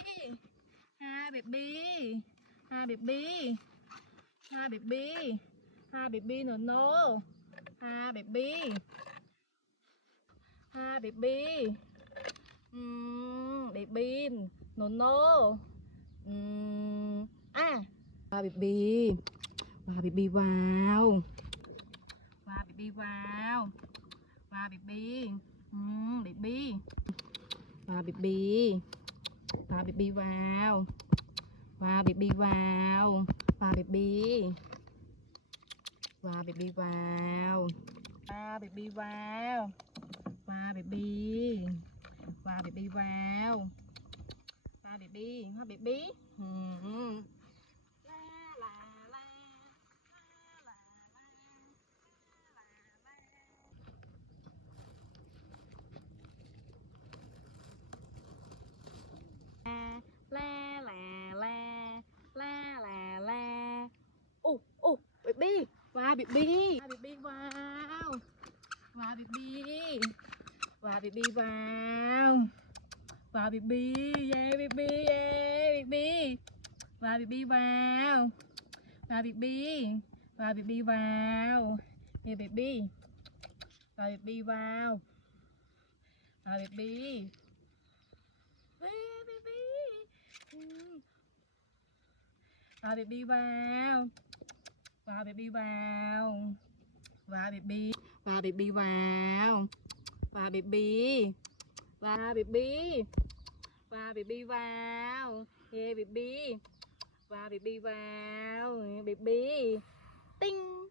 Hi baby. Hi baby. Hi baby. Hi baby no no. Hi baby. Hi baby. Baby no no. Wow baby. Wow baby wow. Wow baby wow. Wow baby. Baby. Wow baby. Wow baby wow. Wow baby wow. Wow baby. Wow baby wow. Wow baby wow. Wow baby. Wow baby wow. Wow baby. Wow baby. La la la. La la la la la la la la. Oh baby. Wow baby. Wow baby wow. Wow baby. Wow baby wow. Wow baby. Yeah baby. Yeah baby. Wow baby wow. Wow baby. Wow baby wow. Yeah baby. Wow baby wow. Wow baby. Yeah baby. Wow baby wow. Wow baby wow. Wow baby. Wow baby wow. Wow baby. Wow baby. Wow baby wow. Yeah baby. Wow baby wow. Yeah baby.